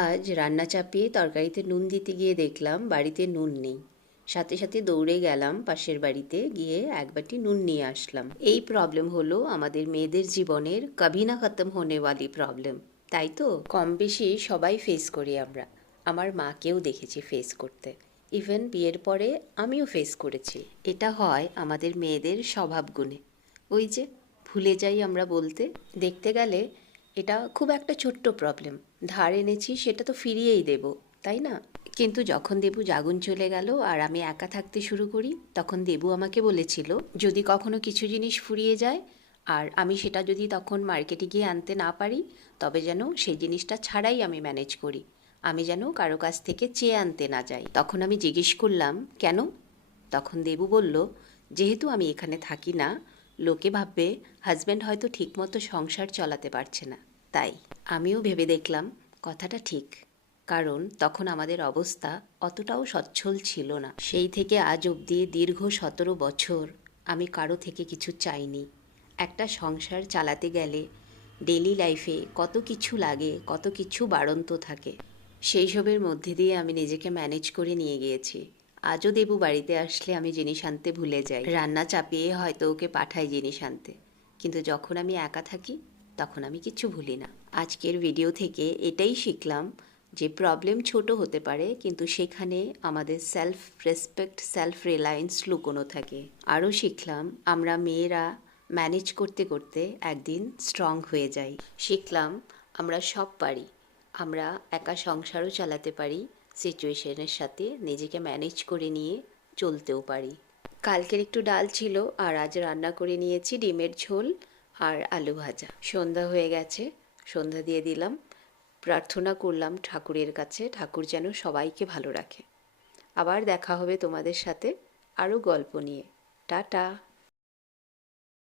আজ রান্না চাপিয়ে তরকারিতে নুন দিতে গিয়ে দেখলাম বাড়িতে নুন নেই। সাথে সাথে দৌড়ে গেলাম পাশের বাড়িতে, গিয়ে এক বাটি নুন নিয়ে আসলাম। এই প্রবলেম হলো আমাদের মেয়েদের জীবনের কভি না খতম হোনে ওয়ালি প্রবলেম। তাই তো কম বেশি সবাই ফেস করি আমরা। আমার মাকেও দেখেছি ফেস করতে। ইভেন বিয়ের পরে আমিও ফেস করেছি। এটা হয় আমাদের মেয়েদের স্বভাব গুণে। ওই যে ভুলে যাই আমরা বলতে। দেখতে গেলে এটা খুব একটা ছোট্ট প্রবলেম। ধার এনেছি সেটা তো ফিরিয়েই দেব, তাই না? কিন্তু যখন দেবু জাগুন চলে গেল আর আমি একা থাকতে শুরু করি, তখন দেবু আমাকে বলেছিল যদি কখনো কিছু জিনিস ফুরিয়ে যায় আর আমি সেটা যদি তখন মার্কেটে গিয়ে আনতে না পারি, তবে যেন সেই জিনিসটা ছাড়াই আমি ম্যানেজ করি। আমি যেন কারো কাছ থেকে চেয়ে আনতে না যাই। তখন আমি জিজ্ঞেস করলাম কেন? তখন দেবু বলল, যেহেতু আমি এখানে থাকি না, লোকে ভাববে হাজব্যান্ড হয়তো ঠিকমতো সংসার চালাতে পারছে না, তাই। আমিও ভেবে দেখলাম কথাটা ঠিক, কারণ তখন আমাদের অবস্থা অতটাও সচ্ছল ছিল না। সেই থেকে আজ অবধি দীর্ঘ 17 বছর আমি কারো থেকে কিছু চাইনি। একটা সংসার চালাতে গেলে ডেলি লাইফে কত কিছু লাগে, কত কিছু বাড়ন্ত থাকে, সেই সবের মধ্যে দিয়ে আমি নিজেকে ম্যানেজ করে নিয়ে গিয়েছি। আজও দেবু বাড়িতে আসলে আমি জিনিস আনতে ভুলে যাই, রান্না চাপিয়ে হয়তো ওকে পাঠাই জিনিস আনতে, কিন্তু যখন আমি একা থাকি তখন আমি কিছু ভুলি না। আজকের ভিডিও থেকে এটাই শিখলাম যে প্রবলেম ছোট হতে পারে, কিন্তু সেখানে আমাদের সেলফ রেসপেক্ট, সেলফ রিলায়েন্স লুকোনো থাকে। আরও শিখলাম আমরা মেয়েরা ম্যানেজ করতে করতে একদিন স্ট্রং হয়ে যাই। শিখলাম আমরা সব পারি, আমরা একা সংসারও চালাতে পারি, সিচুয়েশনের সাথে নিজেকে ম্যানেজ করে নিয়ে চলতেও পারি। কালকের একটু ডাল ছিল আর আজ রান্না করে নিয়েছি ডিমের ঝোল আর আলু ভাজা। সন্ধ্যা হয়ে গেছে, সন্ধ্যা দিয়ে দিলাম। প্রার্থনা করলাম ঠাকুরের কাছে, ঠাকুর যেন সবাইকে ভালো রাখে। আবার দেখা হবে তোমাদের সাথে আরও গল্প নিয়ে। টাটা।